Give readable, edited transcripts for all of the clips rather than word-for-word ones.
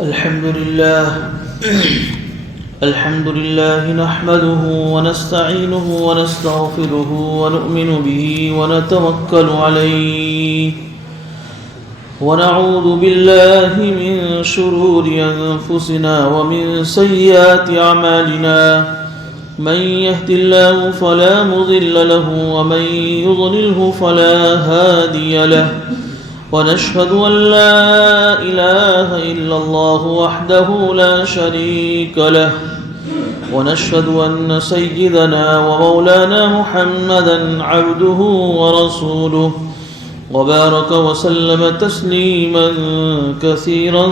الحمد لله نحمده ونستعينه ونستغفره ونؤمن به ونتوكل عليه ونعوذ بالله من شرور أنفسنا ومن سيئات أعمالنا من يهد الله فلا مضل له ومن يضلله فلا هادي له ونشهد أن لا إله إلا الله وحده لا شريك له ونشهد أن سيدنا ومولانا محمدا عبده ورسوله وبارك وسلم تسليما كثيرا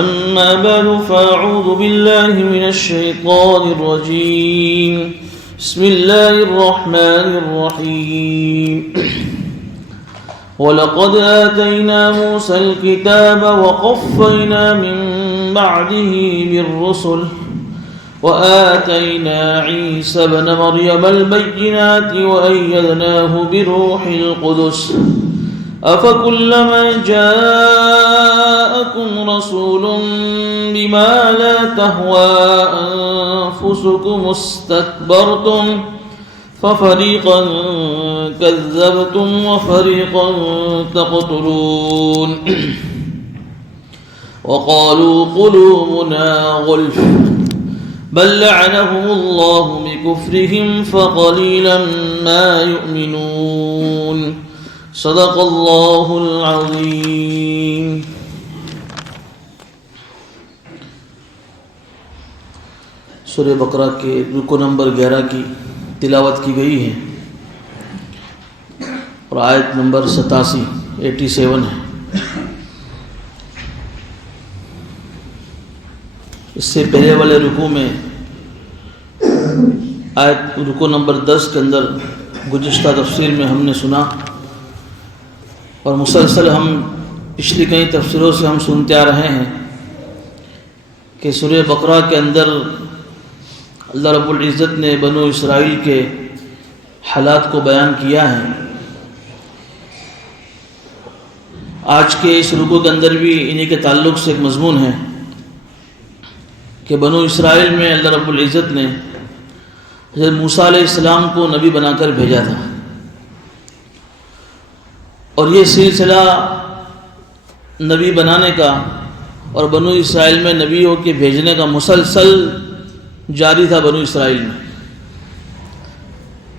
أما بعد فأعوذ بالله من الشيطان الرجيم بسم الله الرحمن الرحيم وَلَقَدْ آتَيْنَا مُوسَى الْكِتَابَ وَقَفَّيْنَا مِنْ بَعْدِهِ بِالرُّسُلِ وَآتَيْنَا عِيسَى ابْنَ مَرْيَمَ الْبَيِّنَاتِ وَأَيَّدْنَاهُ بِرُوحِ الْقُدُسِ أَفَكُلَّمَا جَاءَكُمْ رَسُولٌ بِمَا لَا تَهْوَى أَنفُسُكُمُ اسْتَكْبَرْتُمْ فَفَرِيقًا كَذَّبْتُمْ وَفَرِيقًا تَقْتُلُونَ وَقَالُوا قُلُوبُنَا غُلْفٌ بَلْ لَعَنَهُمُ اللَّهُ بِكُفْرِهِمْ فَقَلِيلًا مَا يُؤْمِنُونَ صدق اللہ العظیم۔ سورہ بقرہ کے رکو نمبر 11 کی تلاوت کی گئی ہے اور آیت نمبر 87 ہے۔ اس سے پہلے والے رکو میں رکو نمبر 10 کے اندر گزشتہ تفسیر میں ہم نے سنا اور مسلسل ہم پچھلی کئی تفسیروں سے ہم سنتے آ رہے ہیں کہ سورہ بقرہ کے اندر اللہ رب العزت نے بنو اسرائیل کے حالات کو بیان کیا ہے۔ آج کے اس رکوع کے اندر بھی انہی کے تعلق سے ایک مضمون ہے کہ بنو اسرائیل میں اللہ رب العزت نے حضرت موسیٰ علیہ السلام کو نبی بنا کر بھیجا تھا، اور یہ سلسلہ نبی بنانے کا اور بنو اسرائیل میں نبیوں کے بھیجنے کا مسلسل جاری تھا بنو اسرائیل میں۔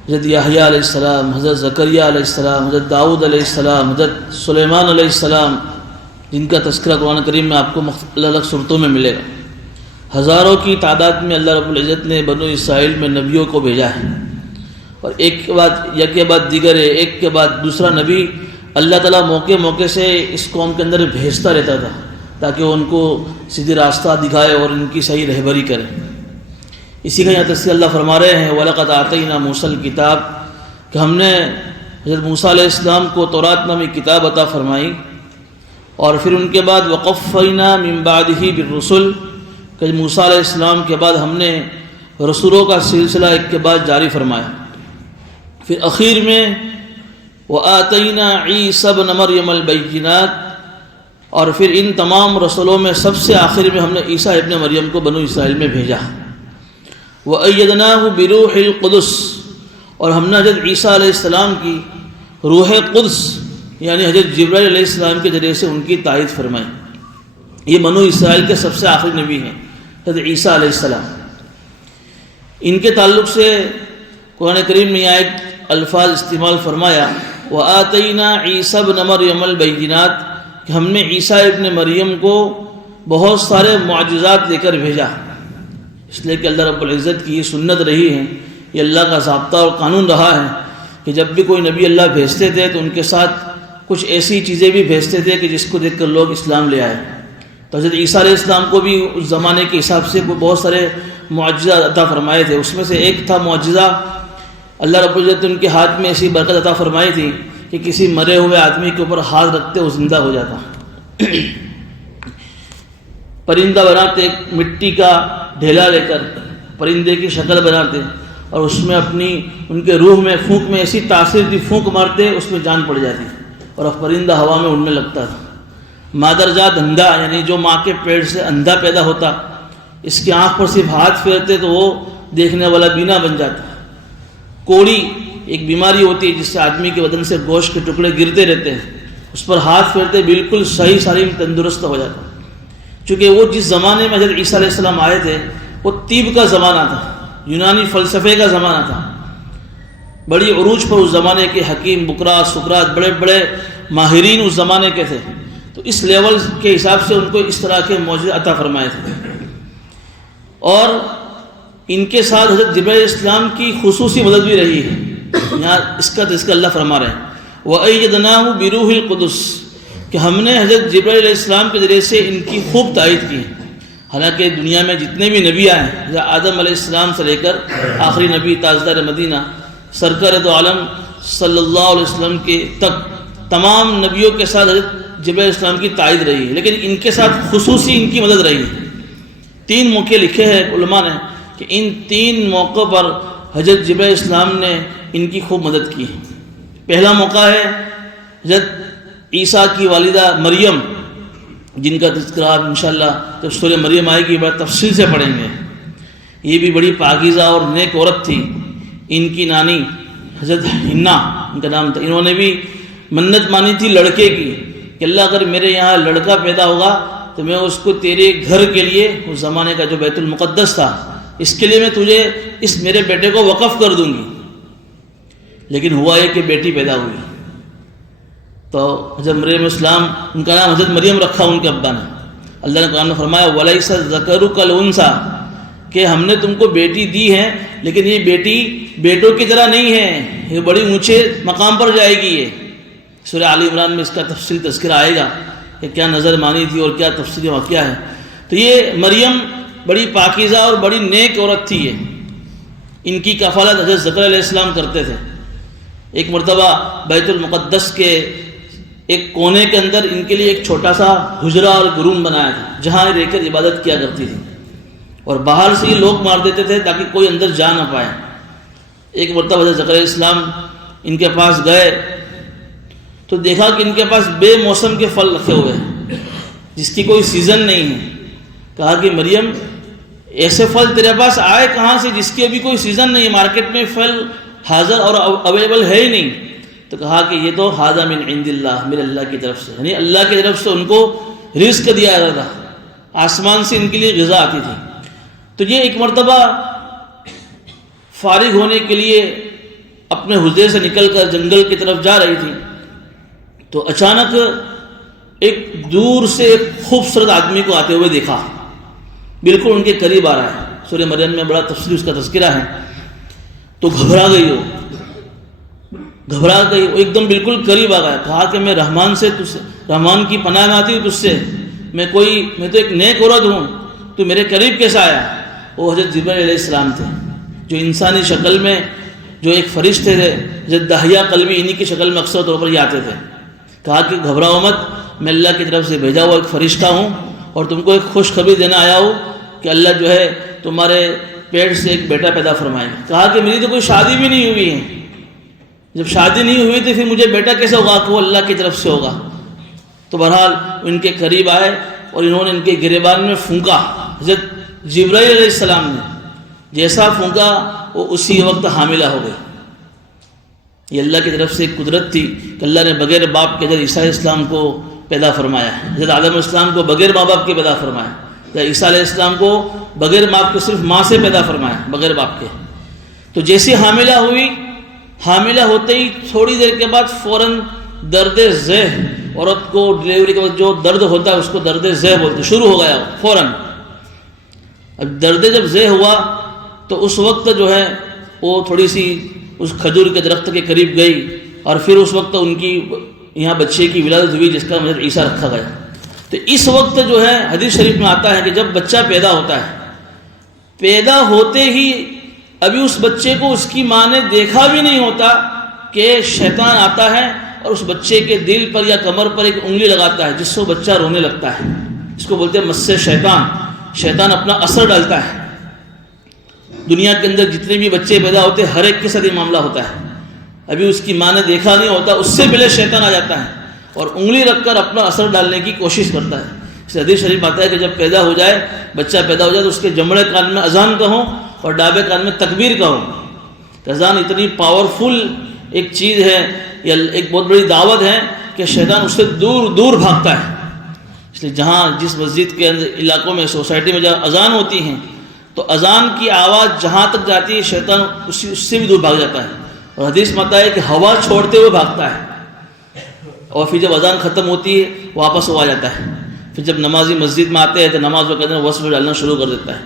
حضرت یحییٰ علیہ السلام، حضرت زکریا علیہ السلام، حضرت داؤد علیہ السلام، حضرت سلیمان علیہ السلام، جن کا تذکرہ قرآن کریم میں آپ کو الگ الگ صورتوں میں ملے گا۔ ہزاروں کی تعداد میں اللہ رب العزت نے بنو اسرائیل میں نبیوں کو بھیجا ہے، اور ایک کے بعد دیگر ایک کے بعد دوسرا نبی اللہ تعالیٰ موقع سے اس قوم کے اندر بھیجتا رہتا تھا تاکہ وہ ان کو سیدھی راستہ دکھائے اور ان کی صحیح رہبری کرے۔ اسی کا یہاں تذکرہ اللہ فرما رہے ہیں وَلَقَدْ آتَيْنَا مُوسَى الْكِتَابَ، کہ ہم نے حضرت موسیٰ علیہ السلام کو تورات نامی کتاب عطا فرمائی، اور پھر ان کے بعد وَقَفَّيْنَا مِن بَعْدِهِ بِالرُّسُلِ، کہ موسیٰ علیہ السلام کے بعد ہم نے رسولوں کا سلسلہ ایک کے بعد جاری فرمایا۔ پھر اخیر میں وَآتَيْنَا عِيسَى ابْنَ مَرْيَمَ الْبَيِّنَاتِ، اور پھر ان تمام رسولوں میں سب سے آخر میں ہم نے عیسیٰ ابن مریم کو بنو اسرائیل میں بھیجا۔ وَأَيَّدْنَاهُ بِرُوحِ الْقُدُسِ، اور ہم نے حضرت عیسیٰ علیہ السلام کی روح قدس یعنی حضرت جبرائیل علیہ السلام کے ذریعے سے ان کی تائید فرمائی۔ یہ بنو اسرائیل کے سب سے آخری نبی ہیں حضرت عیسیٰ علیہ السلام۔ ان کے تعلق سے قرآن کریم میں یہ ایک الفاظ استعمال فرمایا وَآتَيْنَا عِيسَى ابْنَ مَرْيَمَ الْبَيِّنَاتِ، کہ ہم نے عیسیٰ ابن مریم کو بہت سارے معجزات دے کر بھیجا، اس لیے کہ اللہ رب العزت کی یہ سنت رہی ہے، یہ اللہ کا ضابطہ اور قانون رہا ہے کہ جب بھی کوئی نبی اللہ بھیجتے تھے تو ان کے ساتھ کچھ ایسی چیزیں بھی بھیجتے تھے کہ جس کو دیکھ کر لوگ اسلام لے آئے۔ تو حضرت عیسیٰ علیہ السلام کو بھی اس زمانے کے حساب سے بہت سارے معجزات عطا فرمائے تھے۔ اس میں سے ایک تھا معجزہ، اللہ رب العزت نے ان کے ہاتھ میں ایسی برکت عطا فرمائی تھی کہ کسی مرے ہوئے آدمی کے اوپر ہاتھ رکھتے وہ زندہ ہو جاتا۔ پرندہ بناتے، مٹی کا ڈھیلا لے کر پرندے کی شکل بناتے اور اس میں ان کے روح میں پھونک میں ایسی تاثیر تھی، پھونک مارتے اس میں جان پڑ جاتی اور پرندہ ہوا میں اڑنے لگتا تھا۔ مادرجات اندھا یعنی جو ماں کے پیٹ سے اندھا پیدا ہوتا، اس کی آنکھ پر صرف ہاتھ پھیرتے تو وہ دیکھنے والا بینا بن جاتا۔ کوڑی ایک بیماری ہوتی ہے جس سے آدمی کے بدن سے گوشت کے ٹکڑے گرتے رہتے ہیں، اس پر ہاتھ پھیرتے بالکل صحیح سالم تندرست ہو جاتا۔ چونکہ وہ جس زمانے میں حضرت عیسیٰ علیہ السلام آئے تھے وہ طب کا زمانہ تھا، یونانی فلسفے کا زمانہ تھا، بڑی عروج پر اس زمانے کے حکیم بکرات سقراط بڑے بڑے ماہرین اس زمانے کے تھے، تو اس لیول کے حساب سے ان کو اس طرح کے معجزے عطا فرمائے تھے۔ اور ان کے ساتھ حضرت جبرائیل علیہ السلام کی خصوصی مدد بھی رہی ہے۔ یہاں اس کا تذکرہ اللہ فرما رہے ہیں وَأَيَّدْنَاهُ بِرُوحِ الْقُدُسِ کہ ہم نے حضرت جبرائیل علیہ السلام کے ذریعے سے ان کی خوب تائید کی۔ حالانکہ دنیا میں جتنے بھی نبی آئے ہیں، آدم علیہ السلام سے لے کر آخری نبی تاجدار مدینہ سرکار دو عالم صلی اللہ علیہ وسلم کے تک تمام نبیوں کے ساتھ حضرت جبرائیل علیہ السلام کی تائید رہی ہے، لیکن ان کے ساتھ خصوصی ان کی مدد رہی ہے۔ 3 موقع لکھے ہیں علماء نے کہ ان 3 موقعوں پر حضرت جبرائیل علیہ السلام نے ان کی خوب مدد کی ہے۔ پہلا موقع ہے حضرت عیسیٰ کی والدہ مریم، جن کا تذکرہ آپ انشاءاللہ جب سورہ مریم آئے گی بڑا تفصیل سے پڑھیں گے۔ یہ بھی بڑی پاکیزہ اور نیک عورت تھی۔ ان کی نانی حضرت حنا ان کا نام تھا، انہوں نے بھی منت مانی تھی لڑکے کی کہ اللہ اگر میرے یہاں لڑکا پیدا ہوگا تو میں اس کو تیرے گھر کے لیے، اس زمانے کا جو بیت المقدس تھا، اس کے لیے میں تجھے اس میرے بیٹے کو وقف کر دوں گی۔ لیکن ہوا یہ کہ بیٹی پیدا ہوئی تو حضرت مریم السلام، ان کا نام حضرت مریم رکھا ان کے ابا نے۔ اللہ نے قرآن میں فرمایا وَلَيْسَ الذَّكَرُ كَالْأُنثىٰ کہ ہم نے تم کو بیٹی دی ہے، لیکن یہ بیٹی بیٹوں کی طرح نہیں ہے، یہ بڑی اونچے مقام پر جائے گی۔ یہ سورہ آل عمران میں اس کا تفصیل تذکرہ آئے گا کہ کیا نظر مانی تھی اور کیا تفصیلی واقعہ ہے۔ تو یہ مریم بڑی پاکیزہ اور بڑی نیک عورت تھی۔ یہ ان کی کفالت حضرت زکریا علیہ السلام کرتے تھے۔ ایک مرتبہ بیت المقدس کے ایک کونے کے اندر ان کے لیے ایک چھوٹا سا حجرہ اور روم بنایا تھا جہاں رہ کر عبادت کیا کرتی تھی، اور باہر سے یہ لوگ مار دیتے تھے تاکہ کوئی اندر جا نہ پائے۔ ایک مرتبہ حضرت زکریا علیہ السلام ان کے پاس گئے تو دیکھا کہ ان کے پاس بے موسم کے پھل رکھے ہوئے ہیں جس کی کوئی سیزن نہیں ہے۔ کہا کہ مریم ایسے پھل تیرے پاس آئے کہاں سے جس کی ابھی کوئی سیزن نہیں ہے، مارکیٹ میں پھل حاضر اور اویلیبل ہے ہی نہیں۔ تو کہا کہ یہ تو ھذا من عند اللہ، میرے اللہ کی طرف سے، یعنی اللہ کی طرف سے ان کو رزق دیا جاتا تھا، آسمان سے ان کے لیے غذا آتی تھی۔ تو یہ ایک مرتبہ فارغ ہونے کے لیے اپنے حجرے سے نکل کر جنگل کی طرف جا رہی تھی تو اچانک ایک دور سے ایک خوبصورت آدمی کو آتے ہوئے دیکھا، بالکل ان کے قریب آ رہا ہے۔ سورہ مریم میں بڑا تفصیل اس کا تذکرہ ہے۔ تو گھبرا گئی وہ ایک دم بالکل قریب آ گیا۔ کہا کہ میں رحمان کی پناہ میں آتی ہوں تجھ سے، میں تو ایک نیک عورت ہوں، تو میرے قریب کیسا آیا؟ وہ حضرت جبرائیل علیہ السلام تھے جو انسانی شکل میں، جو ایک فرشتے تھے، حضرت دحیہ قلبی انہی کی شکل میں اکثر طور پر یہ آتے تھے۔ کہا کہ گھبراؤ مت، میں اللہ کی طرف سے بھیجا ہوا ایک فرشتہ ہوں اور تم کو ایک خوشخبری دینا آیا ہوں کہ اللہ جو ہے تمہارے پیٹ سے ایک بیٹا پیدا فرمائے گا۔ کہا کہ میری تو کوئی شادی بھی نہیں ہوئی ہے، جب شادی نہیں ہوئی تو پھر مجھے بیٹا کیسے ہوگا کہ وہ اللہ کی طرف سے ہوگا؟ تو بہرحال ان کے قریب آئے اور انہوں نے ان کے گریبان میں پھونکا۔ حضرت جبرائیل علیہ السلام نے جیسا پھونکا وہ اسی وقت حاملہ ہو گئی۔ یہ اللہ کی طرف سے ایک قدرت تھی کہ اللہ نے بغیر باپ کے حضرت عیسیٰ علیہ السلام کو پیدا فرمایا، حضرت آدم علیہ السلام کو بغیر ماں باپ کے پیدا فرمایا، حضرت عیسیٰ علیہ السلام کو بغیر باپ کے صرف ماں سے پیدا فرمایا، بغیر باپ کے۔ تو جیسے حاملہ ہوئی، حاملہ ہوتے ہی تھوڑی دیر کے بعد فوراً درد ذہ، عورت کو ڈلیوری کے بعد جو درد ہوتا ہے اس کو درد ذہ بولتے، شروع ہو گیا فوراً۔ اب درد جب ذہ ہوا تو اس وقت جو ہے وہ تھوڑی سی اس کھجور کے درخت کے قریب گئی اور پھر اس وقت ان کی یہاں بچے کی ولادت ہوئی جس کا حضرت عیسیٰ رکھا گیا۔ تو اس وقت جو ہے حدیث شریف میں آتا ہے کہ جب بچہ پیدا ہوتا ہے، پیدا ہوتے ہی ابھی اس بچے کو اس کی ماں نے دیکھا بھی نہیں ہوتا کہ شیطان آتا ہے اور اس بچے کے دل پر یا کمر پر ایک انگلی لگاتا ہے جس سے وہ بچہ رونے لگتا ہے۔ اس کو بولتے ہیں مس شیطان، شیطان اپنا اثر ڈالتا ہے۔ دنیا کے اندر جتنے بھی بچے پیدا ہوتے ہیں ہر ایک کے ساتھ یہ معاملہ ہوتا ہے، ابھی اس کی ماں نے دیکھا نہیں ہوتا، اس سے پہلے شیطان آ جاتا ہے اور انگلی رکھ کر اپنا اثر ڈالنے کی کوشش کرتا ہے. اس حدیث شریف آتا ہے کہ جب پیدا ہو جائے بچہ پیدا ہو جائے تو اس کے جمڑے کان میں اذان کہو اور ڈابے کان میں تکبیر کہو. اذان اتنی پاورفل ایک چیز ہے یا ایک بہت بڑی دعوت ہے کہ شیطان اس سے دور دور بھاگتا ہے. اس لیے جس مسجد کے اندر علاقوں میں سوسائٹی میں جہاں اذان ہوتی ہیں تو اذان کی آواز جہاں تک جاتی ہے شیطان اس سے بھی دور بھاگ جاتا ہے. اور حدیث میں آتا ہے کہ ہوا چھوڑتے ہوئے بھاگتا ہے اور پھر جب اذان ختم ہوتی ہے واپس وہ آ جاتا ہے. پھر جب نمازی مسجد میں آتے ہیں تو نماز وقت وصف ڈالنا شروع کر دیتا ہے.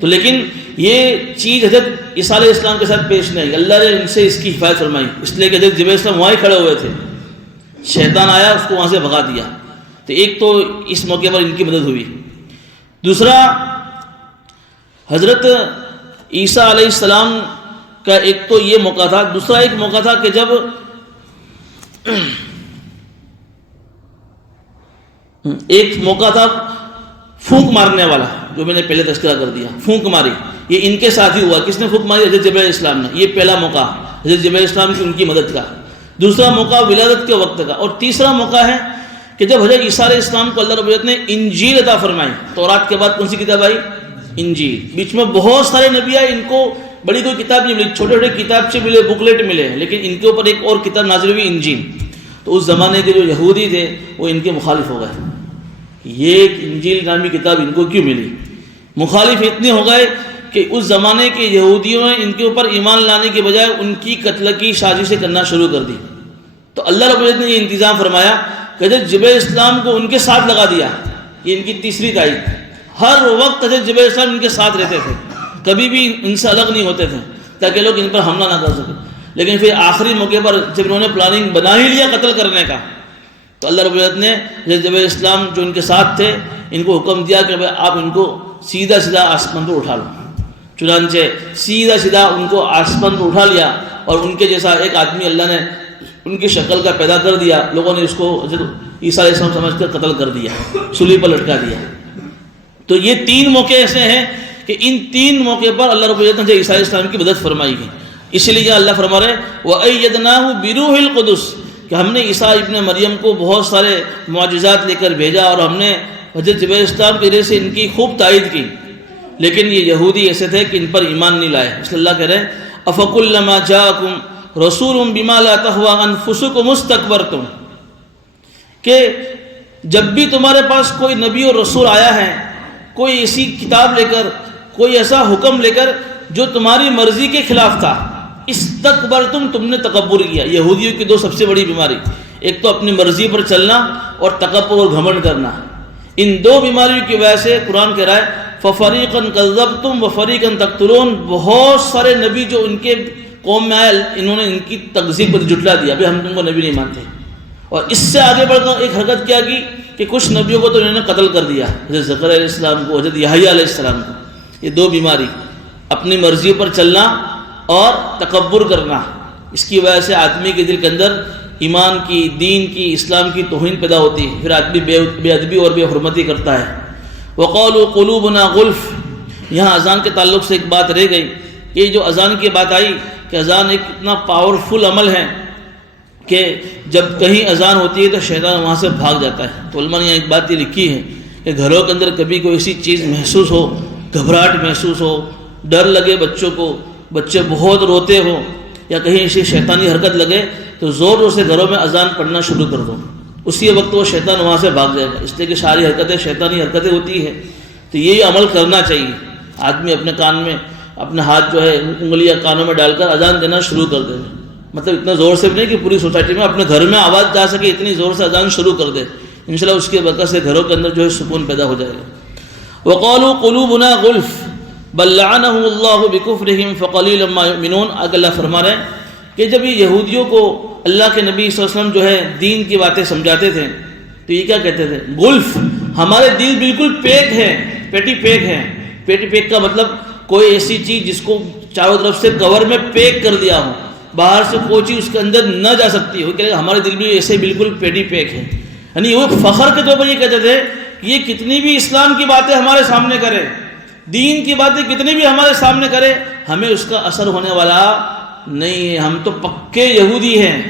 تو لیکن یہ چیز حضرت عیسیٰ علیہ السلام کے ساتھ پیش نہیں. اللہ نے ان سے اس کی حفاظت فرمائی اس لیے کہ حضرت جبرائیل السلام وہاں ہی کھڑے ہوئے تھے. شیطان آیا اس کو وہاں سے بھگا دیا. تو ایک تو اس موقع پر ان کی مدد ہوئی. دوسرا حضرت عیسیٰ علیہ السلام کا ایک تو یہ موقع تھا. دوسرا ایک موقع تھا کہ جب ایک موقع تھا پھونک مارنے والا جو میں نے پہلے تذکرہ کر دیا. پھونک ماری یہ ان کے ساتھ ہی ہوا. کس نے پھونک ماری؟ حضرت جبرائیل السلام نے. یہ پہلا موقع حضرت جبرائیل السلام کی ان کی مدد کا. دوسرا موقع ولادت کے وقت کا. اور تیسرا موقع ہے کہ جب حضرت عیسیٰ علیہ السلام کو اللہ رب العزت نے انجیل عطا فرمائی. تورات کے بعد کون سی کتاب آئی؟ انجیل. بیچ میں بہت سارے نبی آئے, ان کو بڑی کوئی کتاب نہیں ملی, چھوٹے چھوٹے کتابچے ملے, بکلیٹ ملے, لیکن ان کے اوپر ایک اور کتاب نازل ہوئی انجیل. تو اس زمانے کے جو یہودی تھے وہ ان کے مخالف ہو گئے. یہ ایک انجیل نامی کتاب ان کو کیوں ملی؟ مخالف اتنے ہو گئے کہ اس زمانے کے یہودیوں نے ان کے اوپر ایمان لانے کے بجائے ان کی قتل کی سازشیں کرنا شروع کر دی. تو اللہ رب العزت نے یہ انتظام فرمایا کہ حضرت جبرائیل السلام کو ان کے ساتھ لگا دیا. یہ ان کی تیسری تائید. ہر وقت حضرت جبرائیل السلام ان کے ساتھ رہتے تھے, کبھی بھی ان سے الگ نہیں ہوتے تھے تاکہ لوگ ان پر حملہ نہ کر سکیں. لیکن پھر آخری موقع پر جب انہوں نے پلاننگ بنا ہی لیا قتل کرنے کا تو اللہ رب العزت نے حضرت جبرائیل السلام جو ان کے ساتھ تھے ان کو حکم دیا کہ آپ ان کو سیدھا سیدھا آسمان پر اٹھا لو. چنانچہ سیدھا سیدھا ان کو آسمان پر اٹھا لیا اور ان کے جیسا ایک آدمی اللہ نے ان کی شکل کا پیدا کر دیا. لوگوں نے اس کو حضرت عیسیٰ علیہ السلام سمجھ کر قتل کر دیا, سولی پر لٹکا دیا. تو یہ تین موقع ایسے ہیں کہ ان تین موقع پر اللہ رب العزت نے عیسیٰ علیہ السلام کی مدد فرمائی ہے. اسی لیے اللہ فرما رہے وَأَيَّدْنَاهُ بِرُوحِ الْقُدُسِ کہ ہم نے عیسیٰ ابن مریم کو بہت سارے معجزات لے کر بھیجا اور ہم نے حضرت جبرائیل السلام کے ذریعے سے ان کی خوب تائید کی. لیکن یہ یہودی ایسے تھے کہ ان پر ایمان نہیں لائے. اس لیے اللہ کہہ رہے ہیں أَفَكُلَّمَا جَاءَكُمْ رَسُولٌ بِمَا لَا تَهْوَىٰ أَنفُسُكُمُ اسْتَكْبَرْتُمْ کہ جب بھی تمہارے پاس کوئی نبی اور رسول آیا ہے, کوئی ایسی کتاب لے کر, کوئی ایسا حکم لے کر جو تمہاری مرضی کے خلاف تھا, استکبرتم تم نے تکبر کیا. یہودیوں کی دو سب سے بڑی بیماری, ایک تو اپنی مرضی پر چلنا اور تکبر اور گھمنڈ کرنا. ان دو بیماریوں کی وجہ سے قرآن کہہ رہا ہے فَفَرِيقًا كَذَّبْتُمْ وَفَرِيقًا تَقْتُلُونَ بہت سارے نبی جو ان کے قوم میں آئے انہوں نے ان کی تکذیب پر جھٹلا دیا, بھئی ہم تم کو نبی نہیں مانتے. اور اس سے آگے بڑھ کر ایک حرکت کیا کی کہ کچھ نبیوں کو تو انہوں نے قتل کر دیا, حضرت زکریا علیہ السلام کو, حضرت یحییٰ علیہ السلام کو. یہ دو بیماری, اپنی مرضی پر چلنا اور تکبر کرنا, اس کی وجہ سے آدمی کے دل کے اندر ایمان کی, دین کی, اسلام کی توہین پیدا ہوتی ہے. پھر آدمی بے ادبی اور بے حرمتی کرتا ہے. وَقَالُوا قُلُوبُنَا غُلْفٌ یہاں اذان کے تعلق سے ایک بات رہ گئی. یہ جو اذان کی بات آئی کہ اذان ایک اتنا پاورفل عمل ہے کہ جب کہیں اذان ہوتی ہے تو شیطان وہاں سے بھاگ جاتا ہے. تو علماء نے ایک بات یہ لکھی ہے کہ گھروں کے اندر کبھی کوئی ایسی چیز محسوس ہو, گھبراہٹ محسوس ہو, ڈر لگے بچوں کو, بچے بہت روتے ہوں یا کہیں ایسی شیطانی حرکت لگے تو زور زور سے گھروں میں اذان پڑھنا شروع کر دو. اسی وقت وہ شیطان وہاں سے بھاگ جائے گا. اس لیے کہ ساری حرکتیں شیطانی حرکتیں ہوتی ہیں. تو یہ عمل کرنا چاہیے. آدمی اپنے کان میں اپنے ہاتھ جو ہے انگلیاں کانوں میں ڈال کر اذان دینا شروع کر دے, مطلب اتنا زور سے بھی نہیں کہ پوری سوسائٹی میں اپنے گھر میں آواز جا سکے, اتنی زور سے اذان شروع کر دے. انشاءاللہ اس کی برکت سے گھروں کے اندر جو ہے سکون پیدا ہو جائے گا. وَقَالُوا قُلُوبُنَا غُلْفٌ بَل لَّعَنَهُمُ اللَّهُ بِكُفْرِهِمْ فَقَلِيلًا مَّا يُؤْمِنُونَ. آگے اللہ فرما رہے ہیں کہ جب یہ یہودیوں کو اللہ کے نبی صلی اللہ علیہ وسلم جو ہے دین کی باتیں سمجھاتے تھے تو یہ کیا کہتے تھے؟ غلف, ہمارے دل بالکل پیک ہے, پیٹی پیک ہے. پیٹی پیک کا مطلب کوئی ایسی چیز جس کو چاروں طرف سے کور میں پیک کر دیا ہو, باہر سے کوئی چیز اس کے اندر نہ جا سکتی ہو. کہ ہمارے دل بھی ایسے بالکل پیٹی پیک ہے. یعنی وہ فخر کے طور پر یہ کہتے تھے کہ یہ کتنی بھی اسلام کی باتیں ہمارے سامنے کرے, دین کی باتیں کتنی بھی ہمارے سامنے کرے, ہمیں اس کا اثر ہونے والا نہیں ہے. ہم تو پکے یہودی ہیں.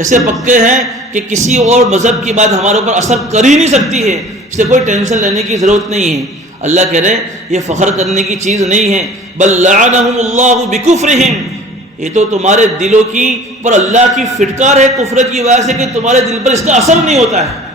ایسے پکے ہیں کہ کسی اور مذہب کی بات ہمارے اوپر اثر کر ہی نہیں سکتی ہے، اس لیے کوئی ٹینشن لینے کی ضرورت نہیں ہے۔ اللہ کہہ رہے یہ فخر کرنے کی چیز نہیں ہے، بل لعنہم اللہ بکفرہم، یہ تو تمہارے دلوں کی پر اللہ کی فٹکار ہے کفر کی وجہ سے کہ تمہارے دل پر اس کا اثر نہیں ہوتا ہے،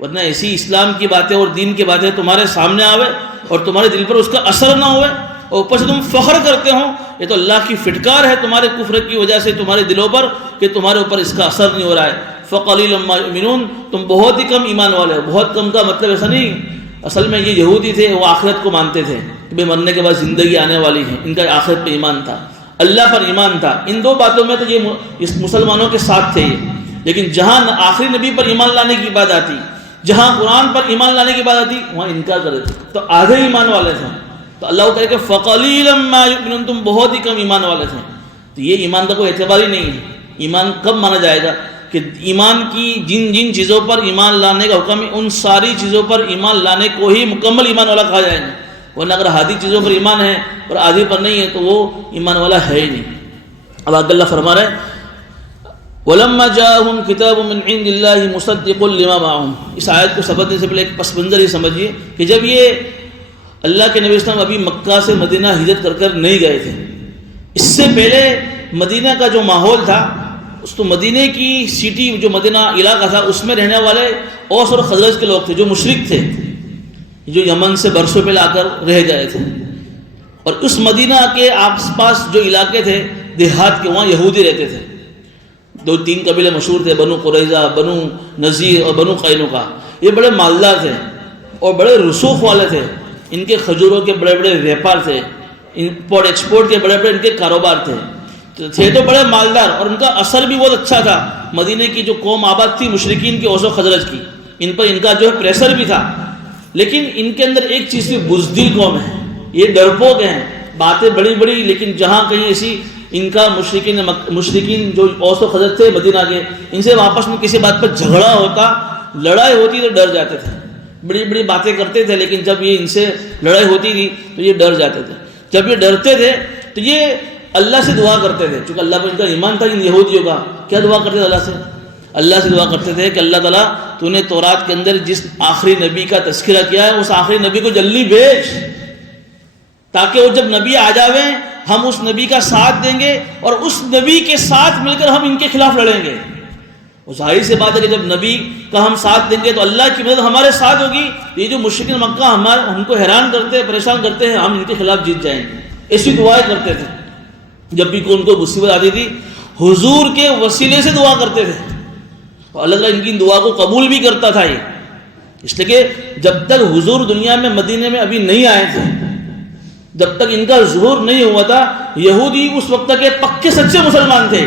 ورنہ ایسی اسلام کی باتیں اور دین کی باتیں تمہارے سامنے آوے اور تمہارے دل پر اس کا اثر نہ ہوئے اور اوپر سے تم فخر کرتے ہو، یہ تو اللہ کی فٹکار ہے تمہارے کفر کی وجہ سے تمہارے دلوں پر کہ تمہارے اوپر اس کا اثر نہیں ہو رہا ہے۔ فَقَلِيلًا مَا يُؤْمِنُونَ، تم بہت ہی کم ایمان والے ہو۔ بہت کم کا مطلب ایسا نہیں، اصل میں یہ یہودی تھے، وہ آخرت کو مانتے تھے کہ بھئی مرنے کے بعد زندگی آنے والی ہے، ان کا آخرت پہ ایمان تھا، اللہ پر ایمان تھا، ان دو باتوں میں تو یہ اس مسلمانوں کے ساتھ تھے یہ۔ لیکن جہاں آخری نبی پر ایمان لانے کی بات آتی، جہاں قرآن پر ایمان لانے کی بات آتی، وہاں انکار کرتے تھے، تو آدھے ایمان والے تھے۔ تو اللہ کہے کہ فَقَلِيلًا مَا يُؤْمِنُونَ، تم بہت ہی کم ایمان والے تھے۔ تو یہ ایمان کا کوئی اعتبار ہی نہیں ہے۔ ایمان کب مانا جائے گا کہ ایمان کی جن جن چیزوں پر ایمان لانے کا حکم ہے ان ساری چیزوں پر ایمان لانے کو ہی مکمل ایمان والا کہا جائے گا، ورنہ اگر آدھی چیزوں پر ایمان ہے اور آدھی پر نہیں ہے تو وہ ایمان والا ہے ہی نہیں۔ اب آگے اللہ فرما رہے ہیں وَلَمَّا جَاءَهُمْ كِتَابٌ مِّنْ عِندِ اللَّهِ مُصَدِّقٌ لِمَا مَعَهُمْ، اس آیت کو سمجھنے سے پہلے ایک پس منظر ہی سمجھیے کہ جب یہ اللہ کے نبی اسلام ابھی مکہ سے مدینہ ہجرت کر نہیں گئے تھے، اس سے پہلے مدینہ کا جو ماحول تھا، اس تو مدینہ کی سٹی جو مدینہ علاقہ تھا اس میں رہنے والے اوس اور خزرج کے لوگ تھے جو مشرک تھے، جو یمن سے برسوں پہلے آ کر رہ گئے تھے، اور اس مدینہ کے آس پاس جو علاقے تھے دیہات کے، وہاں یہودی رہتے تھے۔ دو تین قبیلے مشہور تھے، بنو قریظہ، بنو نذیر اور بنو قینقاع۔ یہ بڑے مالدار تھے اور بڑے رسوخ والے تھے، ان کے کھجوروں کے بڑے بڑے ویپار تھے، امپورٹ ایکسپورٹ کے بڑے بڑے ان کے کاروبار تھے تو بڑے مالدار، اور ان کا اثر بھی بہت اچھا تھا۔ مدینے کی جو قوم آباد تھی مشرکین کی، اوس و خزرج کی، ان پر ان کا جو ہے پریشر بھی تھا، لیکن ان کے اندر ایک چیز تھی، بزدل قوم ہے، یہ ڈرپوک ہیں، باتیں بڑی بڑی، لیکن جہاں کہیں ایسی ان کا مشرکین جو اوس و خزرج تھے مدینہ کے، ان سے آپس میں کسی بات پر جھگڑا ہوتا، لڑائی ہوتی تو ڈر جاتے تھے، بڑی بڑی باتیں کرتے تھے، لیکن جب یہ ان سے لڑائی ہوتی تھی تو یہ ڈر جاتے تھے۔ جب یہ ڈرتے تھے تو یہ اللہ سے دعا کرتے تھے، چونکہ اللہ پر ان کا ایمان تھا ان یہودیوں کا۔ کیا دعا کرتے تھے؟ اللہ سے دعا کرتے تھے کہ اللہ تعالیٰ تو نے تورات کے اندر جس آخری نبی کا تذکرہ کیا ہے اس آخری نبی کو جلدی بھیج، تاکہ وہ جب نبی آ جاویں ہم اس نبی کا ساتھ دیں گے اور اس نبی کے ساتھ مل کر ہم ان کے خلاف لڑیں گے۔ وہ ظاہر سی بات ہے کہ جب نبی کا ہم ساتھ دیں گے تو اللہ کی مدد ہمارے ساتھ ہوگی، یہ جو مشرکین مکہ ہم کو حیران کرتے ہیں، پریشان کرتے ہیں، ہم ان کے خلاف جیت جائیں گے۔ ایسی دعائیں کرتے تھے، جب بھی ان کو مصیبت آتی تھی حضور کے وسیلے سے دعا کرتے تھے، اور اللہ تعالیٰ ان کی دعا کو قبول بھی کرتا تھا۔ یہ اس لیے کہ جب تک حضور دنیا میں مدینے میں ابھی نہیں آئے تھے، جب تک ان کا ظہور نہیں ہوا تھا، یہودی اس وقت کے پکے سچے مسلمان تھے۔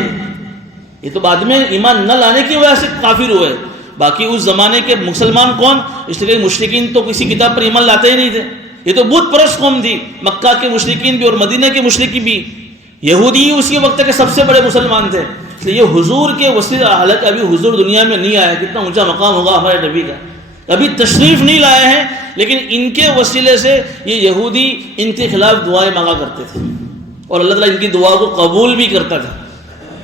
یہ تو بعد میں ایمان نہ لانے کی وجہ سے کافر ہوئے، باقی اس زمانے کے مسلمان کون؟ اس لیے مشرکین تو کسی کتاب پر ایمان لاتے ہی نہیں تھے، یہ تو بت پرست قوم تھی، مکہ کے مشرکین بھی اور مدینہ کے مشرکی بھی۔ یہودی اسی وقت کے سب سے بڑے مسلمان تھے، اس لیے یہ حضور کے وسیلے، حالانکہ ابھی حضور دنیا میں نہیں آیا، کتنا اونچا مقام ہوگا ہمارے نبی کا، ابھی تشریف نہیں لائے ہیں، لیکن ان کے وسیلے سے یہ یہودی ان کے خلاف دعائیں مانگا کرتے تھے اور اللہ تعالیٰ ان کی دعا کو قبول بھی کرتا تھا۔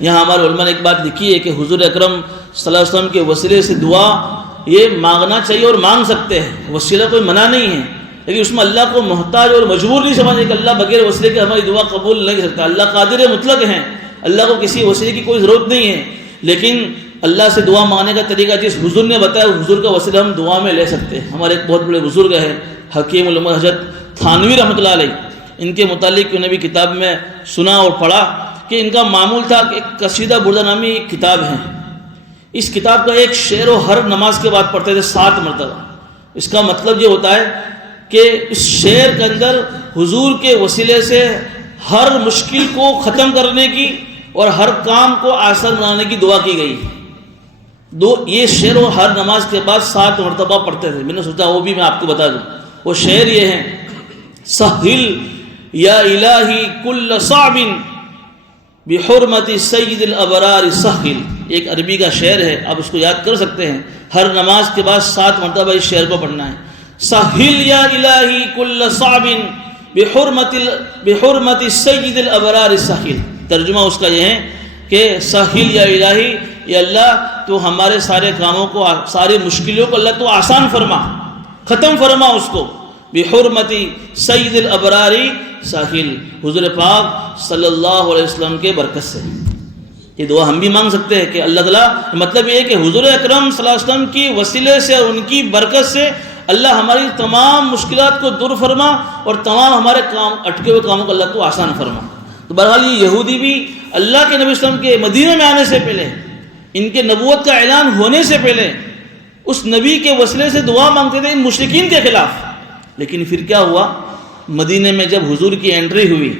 یہاں ہمارے علماء نے ایک بات لکھی ہے کہ حضور اکرم صلی اللہ علیہ وسلم کے وسیلے سے دعا یہ مانگنا چاہیے اور مانگ سکتے ہیں، وسیلہ کوئی منع نہیں ہے، لیکن اس میں اللہ کو محتاج اور مجبور نہیں سمجھے کہ اللہ بغیر وسیلے کے ہماری دعا قبول نہیں کر سکتا۔ اللہ قادر مطلق ہیں، اللہ کو کسی وسیلے کی کوئی ضرورت نہیں ہے، لیکن اللہ سے دعا مانگنے کا طریقہ جس حضور نے بتایا، حضور کا وسیلہ ہم دعا میں لے سکتے ہیں۔ ہمارے ایک بہت بڑے بزرگ ہیں حکیم الامت حضرت تھانوی رحمۃ اللہ علیہ، ان کے متعلق انہیں بھی کتاب میں سنا اور پڑھا کہ ان کا معمول تھا کہ ایک قصیدہ بردہ نامی ایک کتاب ہے، اس کتاب کا ایک شعر وہ ہر نماز کے بعد پڑھتے تھے 7 مرتبہ۔ اس کا مطلب یہ ہوتا ہے کہ اس شعر کے اندر حضور کے وسیلے سے ہر مشکل کو ختم کرنے کی اور ہر کام کو آسان بنانے کی دعا کی گئی۔ یہ شعر وہ ہر نماز کے بعد 7 مرتبہ پڑھتے تھے۔ میں نے سوچا وہ بھی میں آپ کو بتا دوں۔ وہ شعر یہ ہیں، سہل یا الہی کل صعب بحرمت سید الابرار سہل، ایک عربی کا شعر ہے، آپ اس کو یاد کر سکتے ہیں۔ ہر نماز کے بعد 7 مرتبہ اس شعر کو پڑھنا ہے، سہل یا الہی کل صعب بحرمت سید الابرار سہل۔ ترجمہ اس کا یہ ہے کہ سہل یا الہی، یا اللہ تو ہمارے سارے کاموں کو، ساری مشکلوں کو اللہ تو آسان فرما، ختم فرما اس کو، بحرمتی سید الابراری ساحل، حضور پاک صلی اللہ علیہ وسلم کے برکت سے۔ یہ دعا ہم بھی مانگ سکتے ہیں کہ اللہ تعالیٰ، مطلب یہ ہے کہ حضور اکرم صلی اللہ علیہ وسلم کی وسیلے سے اور ان کی برکت سے اللہ ہماری تمام مشکلات کو دور فرما اور تمام ہمارے کام، اٹکے ہوئے کاموں کو اللہ تو آسان فرما۔ تو بہرحال یہ یہودی بھی اللہ کے نبی صلی اللہ علیہ وسلم کے مدینہ میں آنے سے پہلے، ان کے نبوت کا اعلان ہونے سے پہلے اس نبی کے وسیلے سے دعا مانگتے تھے ان مشرکین کے خلاف۔ لیکن پھر کیا ہوا، مدینہ میں جب حضور کی انٹری ہوئی،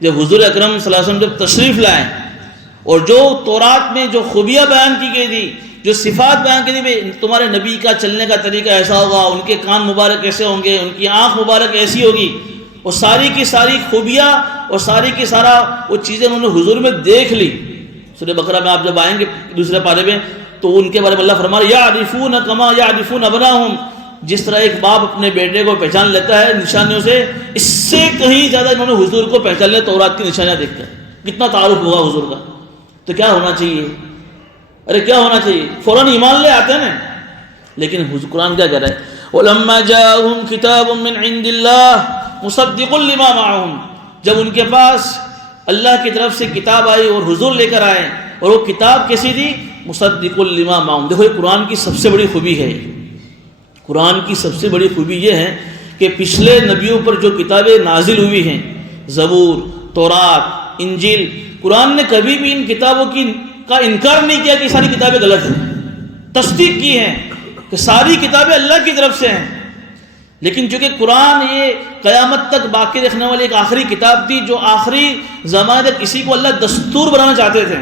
جب حضور اکرم صلی اللہ علیہ وسلم جب تشریف لائے اور جو تورات میں جو خوبیاں بیان کی گئی تھی، جو صفات بیان کی تھی، تمہارے نبی کا چلنے کا طریقہ ایسا ہوگا، ان کے کان مبارک ایسے ہوں گے، ان کی آنکھ مبارک ایسی ہوگی، اور ساری کی ساری خوبیاں اور ساری کی سارا وہ چیزیں انہوں نے حضور میں دیکھ لی۔ سورہ بقرہ میں آپ جب آئیں گے دوسرے پارے میں تو ان کے بارے میں اللہ فرما رہا ہے یعرفون کما یعرفون ابناہم، جس طرح ایک باپ اپنے بیٹے کو پہچان لیتا ہے نشانیوں سے، اس سے کہیں زیادہ انہوں نے حضور کو پہچان لیا تورات کی نشانیاں دیکھ کر۔ کتنا تعارف ہوگا حضور کا، تو کیا ہونا چاہیے، ارے کیا ہونا چاہیے، فوراً ایمان لے آتے ہیں نا۔ لیکن قرآن کیا کہہ رہا ہے، وَلَمَّا جَاءَهُمْ كِتَابٌ مِّنْ عِندِ اللَّهِ مُصَدِّقٌ لِمَا مَعَهُمْ، جب ان کے پاس اللہ کی طرف سے کتاب آئی اور حضور لے کر آئے، اور وہ کتاب کیسی تھی، مصدق لما معہم۔ دیکھو یہ قرآن کی سب سے بڑی خوبی ہے، قرآن کی سب سے بڑی خوبی یہ ہے کہ پچھلے نبیوں پر جو کتابیں نازل ہوئی ہیں، زبور، تورات، انجیل، قرآن نے کبھی بھی ان کتابوں کا انکار نہیں کیا کہ ساری کتابیں غلط ہیں، تصدیق کی ہیں کہ ساری کتابیں اللہ کی طرف سے ہیں۔ لیکن چونکہ قرآن یہ قیامت تک باقی رکھنے والی ایک آخری کتاب تھی، جو آخری زمانے تک کسی کو اللہ دستور بنانا چاہتے تھے،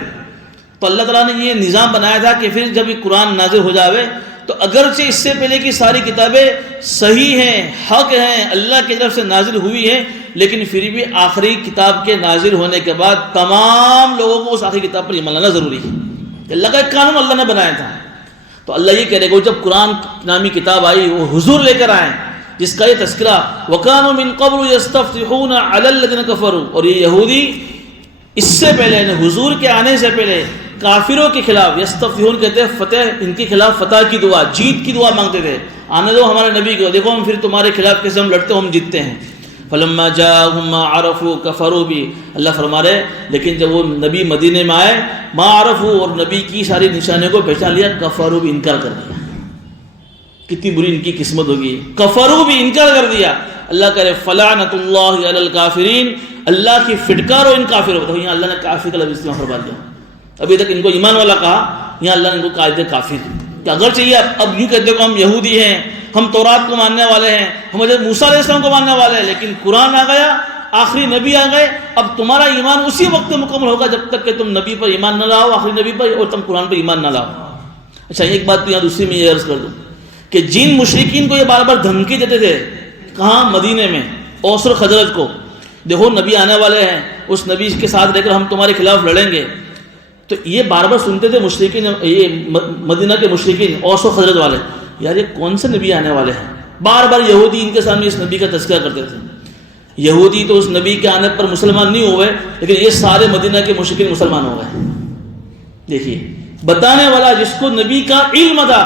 تو اللہ تعالیٰ نے یہ نظام بنایا تھا کہ پھر جب یہ قرآن نازل ہو جاوے تو اگرچہ اس سے پہلے کی ساری کتابیں صحیح ہیں، حق ہیں، اللہ کی طرف سے نازل ہوئی ہیں، لیکن پھر بھی آخری کتاب کے نازل ہونے کے بعد تمام لوگوں کو اس آخری کتاب پر ایمان لانا ضروری ہے۔ اللہ کا ایک قانون اللہ نے بنایا تھا۔ تو اللہ یہ کہہ رہے گا جب قرآن نامی کتاب آئی، وہ حضور لے کر آئے جس کا یہ تذکرہ وَكَانُوا مِن قَبْلُ يَسْتَفْتِحُونَ عَلَى الَّذِينَ كَفَرُوا، اور یہ یہودی اس سے پہلے یعنی حضور کے آنے سے پہلے کافروں کے خلاف، یستفتحون کہتے ہیں فتح، ان کے خلاف فتح کی دعا، جیت کی دعا مانگتے تھے، آنے دو ہمارے نبی کو، دیکھو ہم پھر تمہارے خلاف کیسے ہم لڑتے ہم جیتتے ہیں۔ فَلَمَّا جَاءَهُم مَّا عَرَفُوا كَفَرُوا بِهِ، اللہ فرما رہے لیکن جب وہ نبی مدینے میں آئے، مَا عَرَفُوا، اور نبی کی ساری نشانیوں کو پہچان لیا، کفروا بھی انکار کر دیا۔ کتنی بری ان کی قسمت ہوگی، کفروا بھی انکار کر دیا۔ اللہ کہہ رہے فَلَعْنَةُ اللَّهِ عَلَى الْكَافِرِينَ، اللہ کی فٹکار ہو ان کافروں پر۔ یہاں اللہ نے کافر کا لفظ استعمال فرما دیا، ابھی تک ان کو ایمان والا کہا، یہاں اللہ نے ان کو کہا تھے کافر، کہ اگر چاہیے اب یوں کہتے ہو کہ ہم یہودی ہیں، ہم تورات کو ماننے والے ہیں، ہم حضرت موسیٰ علیہ السلام کو ماننے والے ہیں، لیکن قرآن آ گیا، آخری نبی آ گئے، اب تمہارا ایمان اسی وقت مکمل ہوگا جب تک کہ تم نبی پر ایمان نہ لاؤ، آخری نبی پر، اور تم قرآن پر ایمان نہ لاؤ۔ اچھا ایک بات تو یہاں دوسری میں یہ عرض کر دوں کہ جن مشرکین کو یہ بار بار دھمکی دیتے تھے، کہاں، مدینے میں، اوس اور خزرج کو، دیکھو نبی آنے والے ہیں، اس نبی کے ساتھ رہ کر ہم تمہارے خلاف لڑیں گے، تو یہ بار بار سنتے تھے مشرکین، یہ مدینہ کے مشرکین، اوس و خزرج والے، یار یہ کون سے نبی آنے والے ہیں، بار بار یہودی ان کے سامنے اس نبی کا تذکرہ کرتے تھے۔ یہودی تو اس نبی کے آنے پر مسلمان نہیں ہوئے، لیکن یہ سارے مدینہ کے مشرکین مسلمان ہو گئے۔ دیکھیے بتانے والا جس کو نبی کا علم تھا،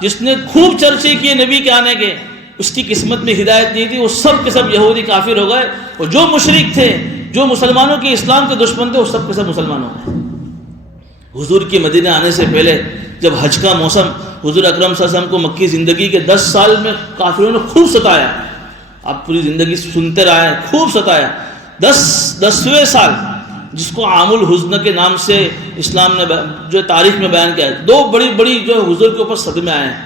جس نے خوب چرچے کیے نبی کے آنے کے، اس کی قسمت میں ہدایت نہیں تھی، وہ سب کے سب یہودی کافر ہو گئے، اور جو مشرک تھے، جو مسلمانوں کے اسلام کے دشمن تھے، وہ سب کے سب مسلمان ہو گئے۔ حضور کے مدینہ آنے سے پہلے جب حج کا موسم، حضور اکرم صلی اللہ علیہ وسلم کو مکی زندگی کے 10 سال میں کافروں نے خوب ستایا، آپ پوری زندگی سنتے رہے، خوب ستایا۔ 10ویں سال جس کو عام الحزن کے نام سے اسلام نے جو تاریخ میں بیان کیا ہے، 2 بڑی بڑی جو حضور کے اوپر صدمے آئے ہیں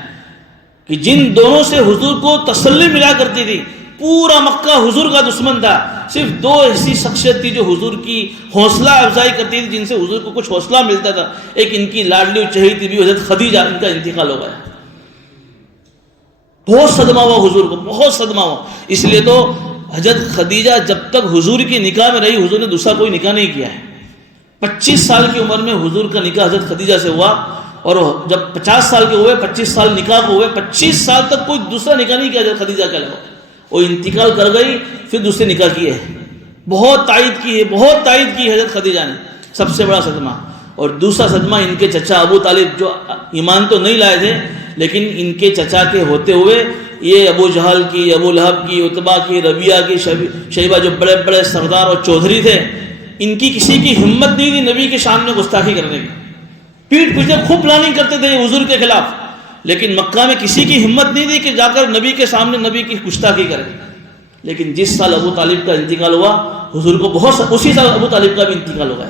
کہ جن دونوں سے حضور کو تسلی ملا کرتی تھی، پورا مکہ حضور کا دشمن تھا، صرف 2 ایسی شخصیت تھی جو حضور کی حوصلہ افزائی کرتی تھی، جن سے حضور کو کچھ حوصلہ ملتا تھا۔ ایک ان کی لاڈلی چہیتی بھی حضرت خدیجہ، ان کا انتقال ہو گیا، بہت صدمہ ہوا حضور کو، بہت صدمہ ہوا۔ اس لیے تو حضرت خدیجہ جب تک حضور کی نکاح میں رہی، حضور نے دوسرا کوئی نکاح نہیں کیا ہے۔ 25 سال کی عمر میں حضور کا نکاح حضرت خدیجہ سے ہوا، اور جب 50 سال کے ہوئے، 25 سال نکاح کو ہوئے، 25 سال تک کوئی دوسرا نکاح نہیں کیا حضرت خدیجہ کے علاوہ۔ وہ انتقال کر گئی، پھر دوسرے نکاح کیے، بہت تائید کی ہے، بہت تائید کی حضرت خدیجہ نے۔ سب سے بڑا صدمہ اور دوسرا صدمہ ان کے چچا ابو طالب جو ایمان تو نہیں لائے تھے لیکن ان کے چچا کے ہوتے ہوئے یہ ابو جہل کی، ابو لہب کی، عتبہ کی، ربیہ کی، شیبہ جو بڑے بڑے سردار اور چودھری تھے، ان کی کسی کی ہمت نہیں تھی نبی کے شان میں گستاخی کرنے کی. پیٹھ پیچھے خوب پلاننگ کرتے تھے حضور کے خلاف، لیکن مکہ میں کسی کی ہمت نہیں تھی کہ جا کر نبی کے سامنے نبی کی گستاخی کرے. لیکن جس سال ابو طالب کا انتقال ہوا حضور کو اسی سال ابو طالب کا بھی انتقال ہو گیا.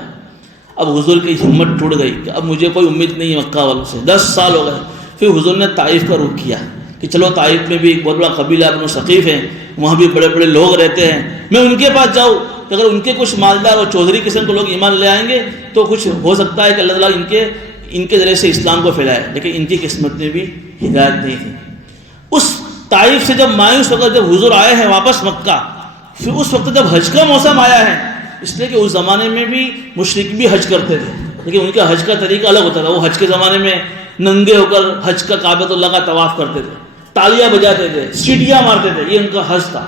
اب حضور کی ہمت ٹوٹ گئی کہ اب مجھے کوئی امید نہیں ہے مکہ والوں سے. 10 سال ہو گئے. پھر حضور نے طائف کا رخ کیا کہ چلو طائف میں بھی ایک بہت بڑا قبیلہ بنو ثقیف ہے، وہاں بھی بڑے بڑے لوگ رہتے ہیں، میں ان کے پاس جاؤں کہ اگر ان کے کچھ مالدار اور چودھری قسم کے لوگ ایمان لے آئیں گے تو کچھ ہو سکتا ہے کہ اللہ تعالیٰ ان کے ذریعے سے اسلام کو پھیلائے. لیکن ان کی قسمت میں بھی ہدایت نہیں تھی. اس طائف سے جب مایوس ہو کر جب حضور آئے ہیں واپس مکہ، پھر اس وقت جب حج کا موسم آیا ہے، اس لیے کہ اس زمانے میں بھی مشرک بھی حج کرتے تھے لیکن ان کا حج کا طریقہ الگ ہوتا تھا. وہ حج کے زمانے میں ننگے ہو کر حج کا کعبۃ اللہ کا طواف کرتے تھے، تالیاں بجاتے تھے، سیٹیاں مارتے تھے، یہ ان کا حج تھا.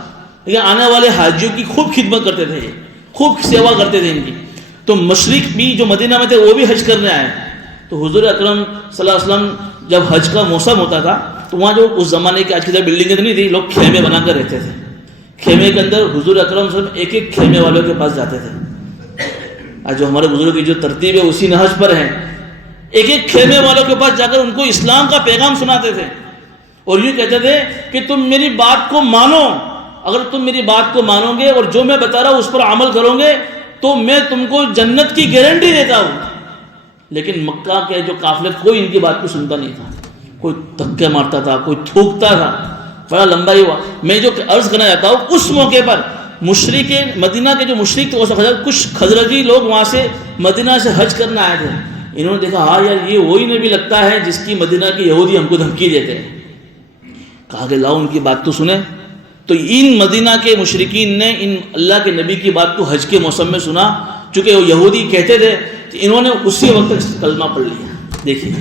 لیکن آنے والے حاجیوں کی خوب خدمت کرتے تھے، خوب سیوا کرتے تھے ان کی. تو مشرک بھی جو مدینہ میں تھے وہ بھی حج کرنے آئے. تو حضور اکرم صلی اللہ علیہ وسلم جب حج کا موسم ہوتا تھا تو وہاں جو اس زمانے کی آج کی بلڈنگیں تو نہیں تھی، لوگ خیمے بنا کر رہتے تھے. خیمے کے اندر حضور اکرم صلی اللہ علیہ وسلم ایک ایک خیمے والوں کے پاس جاتے تھے. آج جو ہمارے بزرگوں کی جو ترتیب ہے اسی نہج پر ہے. ایک ایک خیمے والوں کے پاس جا کر ان کو اسلام کا پیغام سناتے تھے اور یوں کہتے تھے کہ تم میری بات کو مانو، اگر تم میری بات کو مانو گے اور جو میں بتا رہا ہوں اس پر عمل کرو گے تو میں تم کو جنت کی گارنٹی دیتا ہوں. لیکن مکہ کے جو قافلے کوئی ان کی بات کو سنتا نہیں تھا، کوئی دھکے مارتا تھا، کوئی تھوکتا تھا. بڑا لمبا ہی ہوا. میں جو عرض کرنا چاہتا ہوں اس موقع پر مشرک مدینہ کے جو مشرک تھے کچھ خزرجی لوگ وہاں سے مدینہ سے حج کرنے آئے تھے. انہوں نے دیکھا ہاں یار یہ وہی نبی لگتا ہے جس کی مدینہ کے یہودی ہم کو دھمکی دیتے ہیں. کہا کہ لاؤ ان کی بات تو سنیں. تو ان مدینہ کے مشرکین نے ان اللہ کے نبی کی بات کو حج کے موسم میں سنا. چونکہ وہ یہودی کہتے تھے تو انہوں نے اسی وقت کلمہ پڑھ لیا. دیکھیے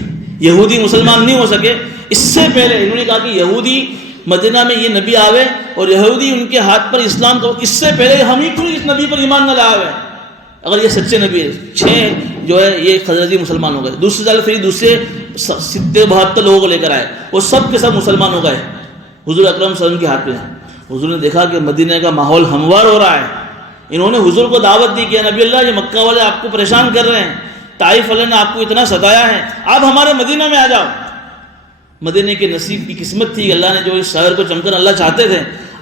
یہودی مسلمان نہیں ہو سکے. اس سے پہلے انہوں نے کہا کہ یہودی مدینہ میں یہ نبی آوے اور یہودی ان کے ہاتھ پر اسلام کو، اس سے پہلے ہم ہی کیوں اس نبی پر ایمان نہ لائے. اگر یہ سچے نبی ہے. 6 جو ہے یہ خزرجی مسلمان ہو گئے. دوسرے سال پھر دوسرے 72 لوگوں کو لے کر آئے، وہ سب کے سب مسلمان ہو گئے حضور اکرم صلی اللہ علیہ وسلم کے ہاتھ میں. حضور نے دیکھا کہ مدینہ کا ماحول ہموار ہو رہا ہے. انہوں نے حضور کو دعوت دی کہ نبی اللہ یہ مکہ والے آپ کو پریشان کر رہے ہیں، طائف والے نے آپ کو اتنا ستایا ہے، آپ ہمارے مدینہ میں آ جاؤ. مدینہ کے نصیب کی قسمت تھی، اللہ نے جو اس شہر کو چمکنا اللہ چاہتے تھے،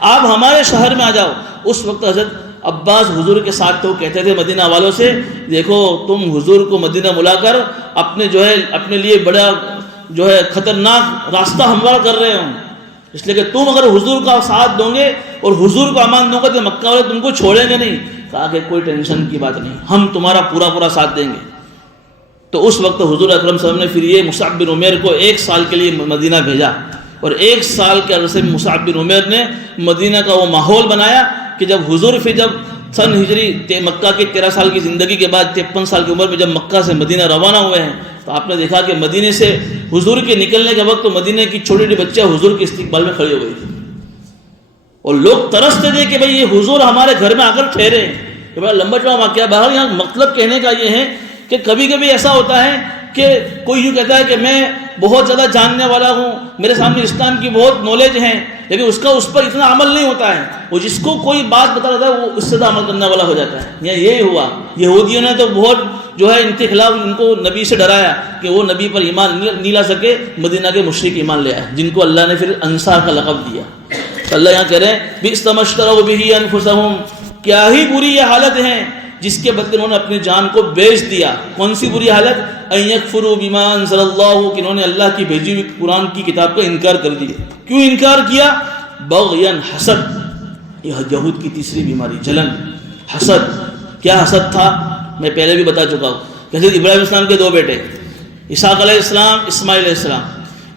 آپ ہمارے شہر میں آ جاؤ. اس وقت حضرت عباس حضور کے ساتھ تو کہتے تھے مدینہ والوں سے، دیکھو تم حضور کو مدینہ بلا کر اپنے لیے بڑا جو ہے خطرناک راستہ ہموار کر رہے ہو، اس لیے کہ تم اگر حضور کا ساتھ دو گے اور حضور کو امان دو گے تو مکہ والے تم کو چھوڑیں گے نہیں. کہا کہ کوئی ٹینشن کی بات نہیں، ہم تمہارا پورا ساتھ دیں گے. تو اس وقت حضور اکرم صلی اللہ علیہ وسلم نے پھر یہ مصعب بن عمیر کو 1 سال کے لیے مدینہ بھیجا اور 1 سال کے عرصے میں مصعب بن عمیر نے مدینہ کا وہ ماحول بنایا کہ جب حضور پھر جب سن ہجری مکہ کے 13 سال کی زندگی کے بعد 53 سال کی عمر میں جب مکہ سے مدینہ روانہ ہوئے ہیں تو آپ نے دیکھا کہ مدینے سے حضور کے نکلنے کے وقت تو مدینے کی چھوٹی چھوٹی بچیاں حضور کے استقبال میں کھڑی ہو گئی تھی اور لوگ ترستے تھے کہ بھئی یہ حضور ہمارے گھر میں آ کر ٹھہرے. کہ بڑا لمبا چوڑا واقعہ. بہرحال یہاں مطلب کہنے کا یہ ہے کہ کبھی کبھی ایسا ہوتا ہے کہ کوئی یوں کہتا ہے کہ میں بہت زیادہ جاننے والا ہوں، میرے سامنے اسلام کی بہت نالج ہے، لیکن اس پر اتنا عمل نہیں ہوتا ہے. وہ جس کو کوئی بات بتا رہتا ہے وہ اس سے زیادہ عمل کرنے والا ہو جاتا ہے. یا یہی ہوا یہودیوں نے تو بہت جو ہے ان کے خلاف ان کو نبی سے ڈرایا کہ وہ نبی پر ایمان نہیں لا سکے. مدینہ کے مشرک ایمان لے آئے جن کو اللہ نے پھر انصار کا لقب دیا. اللہ یہاں کہہ رہے ہیں بئس ما اشتروا بہ انفسہم، کیا ہی بری یہ حالت ہے جس کے بدلے انہوں نے اپنی جان کو بیچ دیا. کون سی بری حالت؟ ان یکفروا بما انزل اللہ، کہ انہوں نے اللہ کی بھیجی ہوئی قرآن کی کتاب کا انکار کر دیا. کیوں انکار کیا؟ بغیا حسد. یہ یہود کی تیسری بیماری جلن، حسد. کیا حسد تھا میں پہلے بھی بتا چکا ہوں. حضرت ابراہیم علیہ السلام کے 2 بیٹے اسحاق علیہ السلام، اسماعیل علیہ السلام.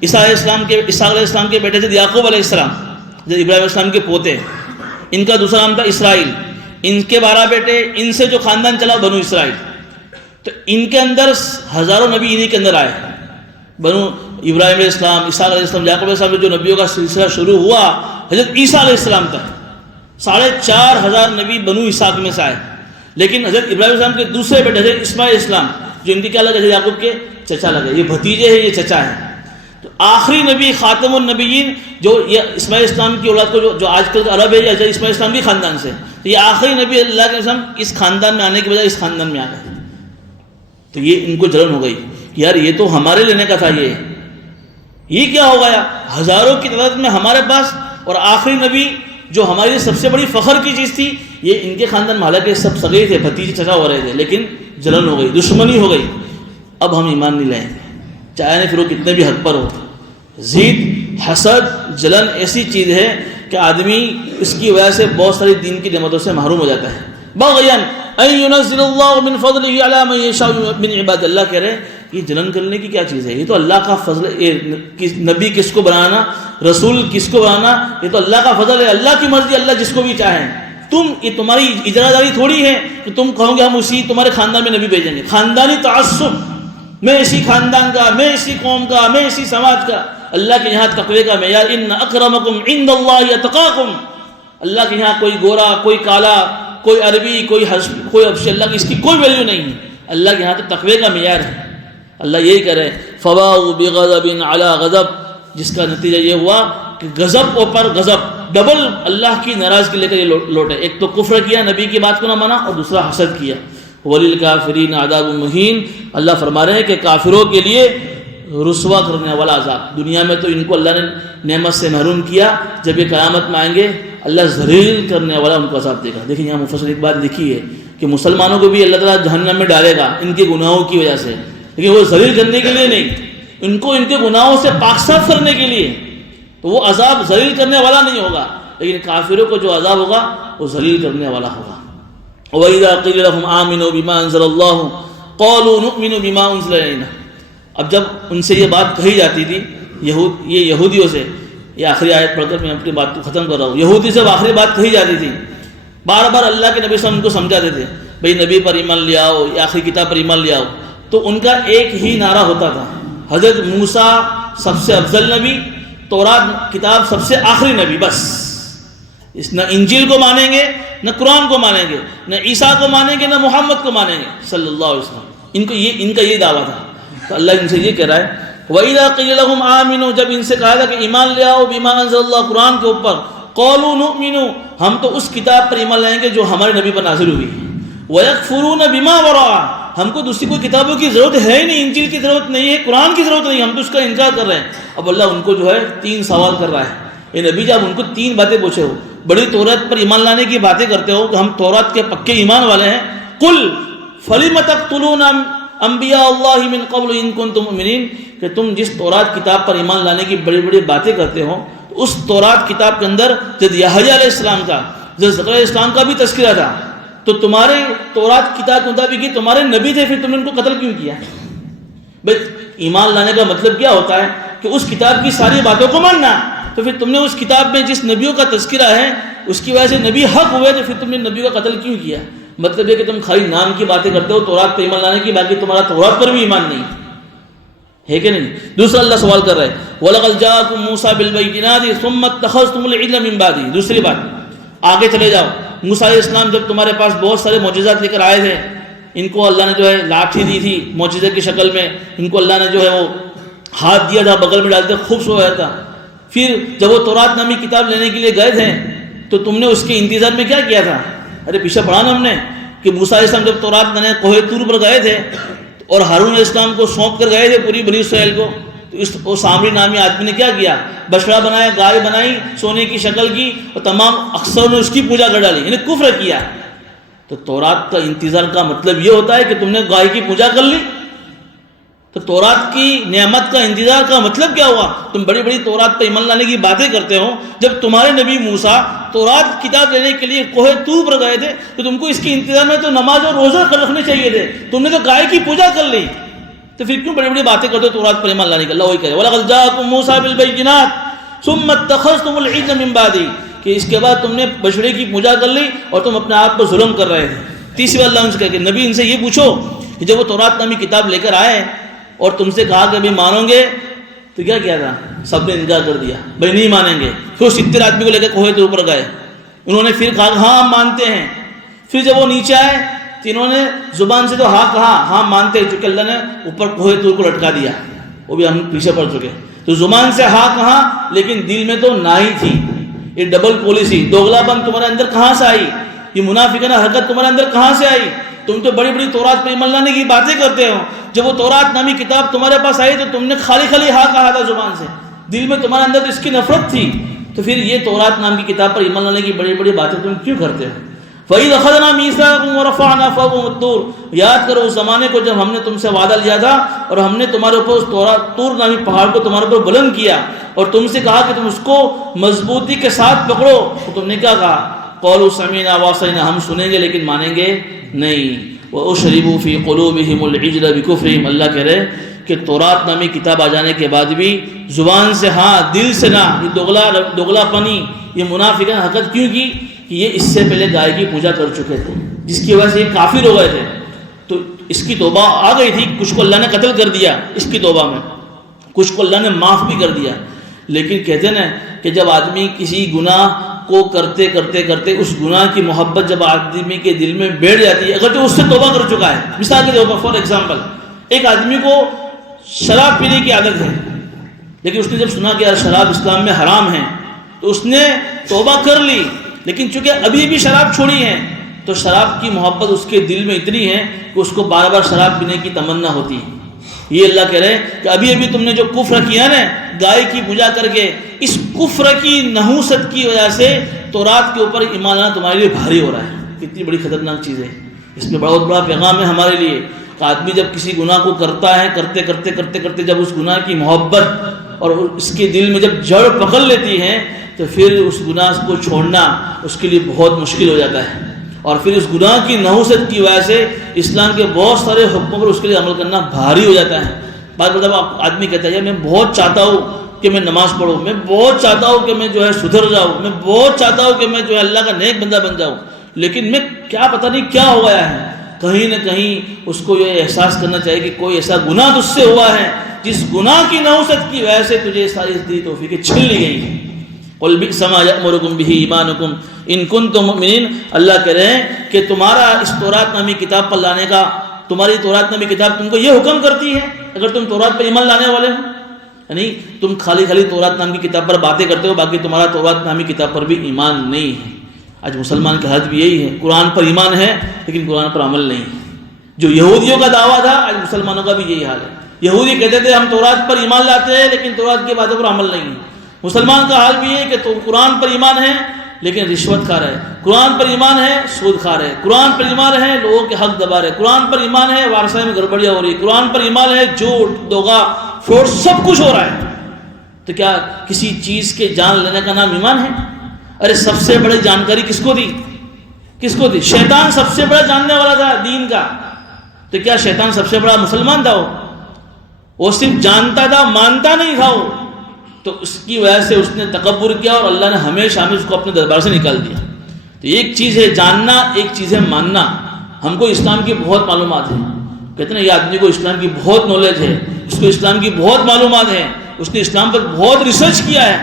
اسحاق علیہ السلام کے بیٹے تھے یعقوب علیہ السلام، حضرت ابراہیم علیہ السلام کے پوتے. ان کا دوسرا نام تھا اسرائیل. ان کے 12 بیٹے، ان سے جو خاندان چلا بنو اسرائیل. تو ان کے اندر ہزاروں نبی انہی کے اندر آئے. بنو ابراہیم علیہ السلام، اسحاق علیہ السلام، یعقوب علیہ السلام، جو نبیوں کا سلسلہ شروع ہوا حضرت عیسیٰ علیہ السلام تک 4,500 نبی بنو اسحاق میں سے آئے. لیکن حضرت ابراہیم علیہ السلام کے دوسرے بیٹے حضرت اسماعیل علیہ السلام جو ان کے کیا لگے؟ یعقوب کے چچا لگے، یہ بھتیجے ہیں، یہ چچا ہیں۔ تو آخری نبی خاتم النبیین جو یہ اسماعیل اسلام کی اولاد کو جو آج کل عرب ہے، یا اسماعیل اسلام بھی خاندان سے، تو یہ آخری نبی اللہ کے رسول اس خاندان میں آنے کے بجائے اس خاندان میں آ گئے۔ تو یہ ان کو جلن ہو گئی کہ یار یہ تو ہمارے لینے کا تھا، یہ کیا ہو گیا؟ ہزاروں کی تعداد میں ہمارے پاس، اور آخری نبی جو ہمارے لیے سب سے بڑی فخر کی چیز تھی، یہ ان کے خاندان میں، حالانکہ سب سگے تھے، بھتیجے چچا ہو رہے تھے، لیکن جلن ہو گئی، دشمنی ہو گئی۔ اب ہم ایمان نہیں لائیں گے، چاہے پھر وہ کتنے بھی حق پر ہو۔ ضد، حسد، جلن ایسی چیز ہے کہ آدمی اس کی وجہ سے بہت ساری دین کی نعمتوں سے محروم ہو جاتا ہے۔ بغیاً ان ينزل اللہ من فضلہ علی من یشاء من عباد، اللہ کہہ رہے یہ جلن کرنے کی کیا چیز ہے؟ یہ تو اللہ کا فضل ہے۔ نبی کس کو بنانا، رسول کس کو بنانا، یہ تو اللہ کا فضل ہے، اللہ کی مرضی، اللہ جس کو بھی چاہیں۔ یہ تمہاری اجراداری تھوڑی ہے کہ تم کہو گے ہم اسی تمہارے خاندان میں نبی بھیجیں گے۔ خاندانی تعصب، میں اسی خاندان کا، میں اسی قوم کا، میں اسی سماج کا۔ اللہ کے یہاں تقوی کا معیار ان اکرمکم عند اللہ اتقاکم، اللہ کے یہاں کوئی گورا، کوئی کالا، کوئی عربی، کوئی حبشی، اللہ کی اس کی کوئی ویلیو نہیں ہے۔ اللہ کے یہاں تو تقوی کا معیار ہے۔ اللہ یہی کہہ رہے فباؤ بغضب علی غضب، جس کا نتیجہ یہ ہوا کہ غضب اوپر غضب، ڈبل اللہ کی ناراضگی لے کر یہ لوٹے۔ ایک تو کفر کیا، نبی کی بات کو نہ مانا، اور دوسرا حسد کیا۔ وللکافرین عذاب مہین، اللہ فرما رہے ہیں کہ کافروں کے لیے رسوا کرنے والا عذاب۔ دنیا میں تو ان کو اللہ نے نعمت سے محروم کیا، جب یہ قیامت میں آئیں گے اللہ ذلیل کرنے والا ان کو عذاب دے گا۔ دیکھیں یہاں مفصل ایک بات لکھی ہے کہ مسلمانوں کو بھی اللہ تعالیٰ جہنم میں ڈالے گا ان کے گناہوں کی وجہ سے، لیکن وہ ذلیل کرنے کے لیے نہیں، ان کو ان کے گناہوں سے پاک صاف کرنے کے لیے۔ تو وہ عذاب ذلیل کرنے والا نہیں ہوگا، لیکن کافروں کو جو عذاب ہوگا وہ ذلیل کرنے والا ہوگا۔ وَإِذَا قِيلَ لَهُمْ آمِنُوا بِمَا أَنزَلَ اللَّهُ قَالُوا نُؤْمِنُ بِمَا أُنزِلَ إِلَيْنَا، اب جب ان سے یہ بات کہی جاتی تھی، یہ یہودیوں سے، یہ آخری آیت پڑھ کر میں اپنی بات کو ختم کر رہا ہوں، یہودی سے آخری بات کہی جاتی تھی، بار بار اللہ کے نبی صلی اللہ علیہ وسلم کو سمجھاتے تھے بھئی نبی پر ایمان لے آؤ، یا آخری کتاب پر ایمان لے آؤ، تو ان کا ایک ہی نعرہ ہوتا تھا، حضرت موسیٰ سب سے افضل نبی، تورات کتاب سب سے آخری نبی، بس۔ اس نہ انجیل کو مانیں گے، نہ قرآن کو مانیں گے، نہ عیسیٰ کو مانیں گے، نہ محمد کو مانیں گے صلی اللہ علیہ وسلم۔ ان کا یہ دعویٰ تھا۔ تو اللہ ان سے یہ کہہ رہا ہے وَإِذَا قِيلَ لَهُمْ آمِنُوا، جب ان سے کہا تھا کہ ایمان لے آؤ بِمَا أَنزَلَ اللَّهُ، قرآن کے اوپر، قَالُوا نُؤْمِنُ، ہم تو اس کتاب پر ایمان لائیں گے جو ہمارے نبی پر نازل ہوئی ہے، وَيَكْفُرُونَ بِمَا وَرَاءَهُ، ہم کو دوسری کوئی کتابوں کی ضرورت ہے ہی نہیں، انجیل کی ضرورت نہیں ہے، قرآن کی ضرورت نہیں، ہم تو اس کا انکار کر رہے ہیں۔ اب اللہ ان کو جو ہے 3 سوال کر رہا ہے۔ یہ نبی جب ان کو 3 باتیں پوچھے ہو، بڑی تورات پر ایمان لانے کی باتیں کرتے ہو کہ ہم تورات کے پکے ایمان والے ہیں، قُلْ فَلِمَ تَقْتُلُونَ انبیاء اللہ من قبل ان کنتم مؤمنین، کہ تم جس تورات کتاب پر ایمان لانے کی بڑی بڑی باتیں کرتے ہو، تو اس تورات کتاب کے اندر جب یحییٰ علیہ السلام کا، جب زکریا علیہ السلام کا بھی تذکرہ تھا، تو تمہارے تورات کتاب کے مطابق یہ تمہارے نبی تھے، پھر تم نے ان کو قتل کیوں کیا؟ بھئی ایمان لانے کا مطلب کیا ہوتا ہے کہ اس کتاب کی ساری باتوں کو ماننا، تو پھر تم نے اس کتاب میں جس نبیوں کا تذکرہ ہے اس کی وجہ سے نبی حق ہوئے، تو پھر تم نے نبیوں کا قتل کیوں کیا؟ مطلب یہ کہ تم خالی نام کی باتیں کرتے ہو تورات پر ایمان لانے کی، باقی تمہارا تورات پر بھی ایمان نہیں ہے کہ نہیں؟ دوسرا اللہ سوال کر رہا ہے وَلَقَدْ جَاءَكُم مُوسَىٰ بِالْبَيِّنَاتِ ثُمَّ اتَّخَذْتُمُ الْعِجْلَ مِن بَعْدِهِ۔ دوسری بات آگے چلے جاؤ، موسیٰ علیہ السلام جب تمہارے پاس بہت سارے معجزات لے کر آئے تھے، ان کو اللہ نے جو ہے لاٹھی دی تھی معجزے کی شکل میں، ان کو اللہ نے جو ہے وہ ہاتھ دیا تھا، بغل میں ڈالتے خوش ہو گیا تھا۔ پھر جب وہ تورات نامی کتاب لینے کے لیے گئے تھے تو تم نے اس کے انتظار میں کیا کیا تھا؟ ارے پیچھے پڑھا نا ہم نے کہ موسیٰ علیہ السلام جب تورات لانے کوہ طور پر گئے تھے اور ہارون علیہ السلام کو سونپ کر گئے تھے پوری بنی اسرائیل کو، تو وہ سامری نامی آدمی نے کیا کیا؟ بچڑا بنایا، گائے بنائی سونے کی شکل کی، اور تمام اکثر نے اس کی پوجا کر ڈالی، یعنی کفر کیا۔ تو تورات کا انتظار کا مطلب یہ ہوتا ہے کہ تم نے گائے کی پوجا کر لی؟ تو تورات کی نعمت کا انتظار کا مطلب کیا ہوا؟ تم بڑی بڑی تورات پہ ایمان لانے کی باتیں کرتے ہو، جب تمہارے نبی موسیٰ تورات کتاب لینے کے لیے کوہ طور پر گئے تھے تو تم کو اس کے انتظار میں تو نماز اور روزہ رکھنے چاہیے تھے، تم نے تو گائے کی پوجا کر لی، تو پھر کیوں بڑی بڑی باتیں کرتے ہو تورات پر ایمان لانے کے؟ اللہ وہی کہہ رہے وَلَقَدْ جَاءَكُم مُوسَىٰ بِالْبَيِّنَاتِ ثُمَّ اتَّخَذْتُمُ الْعِجْلَ مِن بَعْدِهِ، کہ اس کے بعد تم نے بچڑے کی پوجا کر لی اور تم اپنے آپ پر ظلم کر رہے تھے۔ تیسری بات اللہ ان سے کہہ کہ نبی ان سے یہ پوچھو کہ جب وہ تورات نامی کتاب لے کر آئے اور تم سے کہا کہ ابھی مانو گے، تو کیا کیا تھا؟ سب نے انکار کر دیا، بھائی نہیں مانیں گے۔ پھر 70 آدمی کو لے کر کوہ طور پر گئے، انہوں نے پھر کہا ہاں ہم مانتے ہیں۔ پھر جب وہ نیچے آئے انہوں نے زبان سے تو ہاں کہا، ہاں مانتے، چونکہ اللہ نے اوپر کوہ طور کو لٹکا دیا، وہ بھی ہم پیچھے پڑ چکے، تو زبان سے ہاں کہا لیکن دل میں تو نہ ہی تھی۔ یہ ڈبل پالیسی، دوغلا پن تمہارے اندر کہاں سے آئی؟ یہ منافقانہ حرکت تمہارے اندر کہاں سے آئی؟ تم تو بڑی بڑی تورات پہ ایمان لانے کی باتیں کرتے ہو، جب وہ تورات نامی کتاب تمہارے پاس آئی تو تم نے خالی خالی ہاں کہا تھا زبان سے، دل میں تمہارے اندر اس کی نفرت تھی، تو پھر یہ تورات نام کی کتاب پر ایمان لانے کی بڑی بڑی باتیں تم کیوں کرتے ہو؟ فَإِذْ أَخَذْنَا مِيثَاقَكُمْ وَرَفَعْنَا فَوْقَكُمُ الطُّورَ، یاد کرو اس زمانے کو جب ہم نے تم سے وعدہ لیا تھا اور ہم نے تمہارے اوپر اس طور نامی پہاڑ کو تمہارے اوپر بلند کیا اور تم سے کہا کہ تم اس کو مضبوطی کے ساتھ پکڑو، تو تم نے کیا کہا؟ قَالُوا سَمِعْنَا وَعَصَيْنَا، ہم سنیں گے لیکن مانیں گے نہیں۔ وَأُشْرِبُوا فِي قُلُوبِهِمُ الْعِجْلَ بِكُفْرِهِمْ، اللہ کہہ رہے کہ تورات نامی کتاب آ جانے کے بعد بھی زبان سے ہاں دل سے نہ، یہ دوغلا پنی، یہ منافقانہ حرکت کیوں کی؟ کہ یہ اس سے پہلے گائے کی پوجا کر چکے تھے جس کی وجہ سے یہ کافر ہو گئے تھے، تو اس کی توبہ آ گئی تھی، کچھ کو اللہ نے قتل کر دیا اس کی توبہ میں، کچھ کو اللہ نے معاف بھی کر دیا، لیکن کہتے ہیں نا کہ جب آدمی کسی گناہ کو کرتے کرتے کرتے اس گناہ کی محبت جب آدمی کے دل میں بیٹھ جاتی ہے، اگر جو اس سے توبہ کر چکا ہے، مثال کے طور پر فار ایگزامپل ایک آدمی کو شراب پینے کی عادت ہے، لیکن اس نے جب سنا کہ شراب اسلام میں حرام ہے تو اس نے توبہ کر لی، لیکن چونکہ ابھی بھی شراب چھوڑی ہے تو شراب کی محبت اس کے دل میں اتنی ہے کہ اس کو بار بار شراب پینے کی تمنا ہوتی ہے۔ یہ اللہ کہہ رہے ہیں کہ ابھی تم نے جو کفر کیا نا گائے کی پوجا کر کے، اس کفر کی نحوست کی وجہ سے تورات کے اوپر ایمان لانا تمہارے لیے بھاری ہو رہا ہے۔ کتنی بڑی خطرناک چیز ہے، اس میں بہت بڑا پیغام ہے ہمارے لیے کہ آدمی جب کسی گناہ کو کرتا ہے، کرتے کرتے کرتے کرتے جب اس گناہ کی محبت اور اس کے دل میں جب جڑ پکڑ لیتی ہے تو پھر اس گناہ کو چھوڑنا اس کے لیے بہت مشکل ہو جاتا ہے، اور پھر اس گناہ کی نحوست کی وجہ سے اسلام کے بہت سارے حکموں پر اس کے لیے عمل کرنا بھاری ہو جاتا ہے۔ بعض مطلب آدمی کہتا ہے میں بہت چاہتا ہوں کہ میں نماز پڑھوں، میں بہت چاہتا ہوں کہ میں جو ہے سدھر جاؤں، میں بہت چاہتا ہوں کہ میں جو ہے اللہ کا نیک بندہ بن جاؤں، لیکن میں کیا پتہ نہیں کیا ہو گیا ہے۔ کہیں نہ کہیں اس کو یہ احساس کرنا چاہیے کہ کوئی ایسا گناہ تجھ سے ہوا ہے جس گناہ کی نحوست کی وجہ سے تجھے ساری دی توفیقیں چھین لی گئی ہیں۔ قُلْ بِئْسَ مَا يَأْمُرُكُمْ بِهِ إِيمَانُكُمْ إِن كُنتُم مُؤْمِنِينَ، اللہ کہہ رہے ہیں کہ تمہارا اس تورات نامی کتاب پر لانے کا، تمہاری تورات نامی کتاب تم کو یہ حکم کرتی ہے اگر تم تورات پر ایمان لانے والے ہو، یعنی تم خالی خالی تورات نام کی کتاب پر باتیں کرتے ہو، باقی تمہارا تورات نامی کتاب پر بھی ایمان نہیں ہے۔ آج مسلمان کی حالت بھی یہی ہے، قرآن پر ایمان ہے لیکن قرآن پر عمل نہیں ہے۔ جو یہودیوں کا دعویٰ تھا آج مسلمانوں کا بھی یہی حال ہے۔ یہودی کہتے تھے ہم تورات پر ایمان لاتے ہیں لیکن تورات کی باتوں پر عمل نہیں ہے۔ مسلمان کا حال بھی یہ کہ تو قرآن پر ایمان ہے لیکن رشوت کھا رہے، قرآن پر ایمان ہے سود کھا رہے، قرآن پر ایمان ہے لوگوں کے حق دبا رہے، قرآن پر ایمان ہے وارثہ میں گڑبڑیاں ہو رہی، قرآن پر ایمان ہے جھوٹ دھوکا فراڈ سب کچھ ہو رہا ہے۔ تو کیا کسی چیز کے جان لینے کا نام ایمان ہے؟ ارے سب سے بڑی جانکاری کس کو دی؟ کس کو دی؟ شیطان سب سے بڑا جاننے والا تھا دین کا، تو کیا شیطان سب سے بڑا مسلمان تھا؟ وہ صرف جانتا تھا، مانتا نہیں تھا وہ، تو اس کی وجہ سے اس نے تکبر کیا اور اللہ نے ہمیشہ اس کو اپنے دربار سے نکال دیا۔ تو ایک چیز ہے جاننا، ایک چیز ہے ماننا۔ ہم کو اسلام کی بہت معلومات ہیں، کہتے ہیں یہ آدمی کو اسلام کی بہت نالج ہے، اس کو اسلام کی بہت معلومات ہیں، اس نے اسلام پر بہت ریسرچ کیا ہے،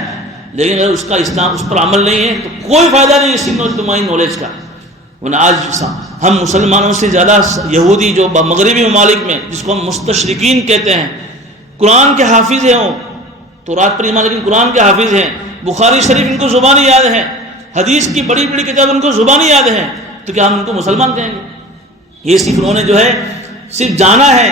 لیکن اگر اس کا اسلام اس پر عمل نہیں ہے تو کوئی فائدہ نہیں اس تمہاری نالج کا۔ ورنہ آج ہم مسلمانوں سے زیادہ یہودی جو مغربی ممالک میں جس کو ہم مستشرقین کہتے ہیں، قرآن کے حافظ ہیں، وہ تورات پر ایمان لیکن قرآن کے حافظ ہیں، بخاری شریف ان کو زبانی یاد ہے، حدیث کی بڑی بڑی کتاب ان کو زبانی یاد ہے، تو کیا ہم ان کو مسلمان کہیں گے؟ یہ صرف انہوں نے جو ہے صرف جانا ہے،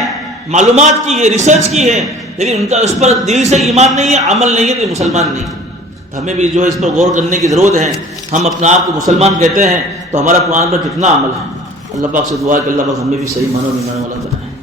معلومات کی ہے، ریسرچ کی ہے، لیکن ان کا اس پر دل سے ایمان نہیں ہے، عمل نہیں ہے، تو یہ مسلمان نہیں ہے۔ تو ہمیں بھی جو ہے اس پر غور کرنے کی ضرورت ہے۔ ہم اپنا آپ کو مسلمان کہتے ہیں تو ہمارا قرآن پر کتنا عمل ہے؟ اللہ پاک سے دعا ہے کہ اللہ پاک ہمیں بھی صحیح معنوں میں ایمان والا بنائے۔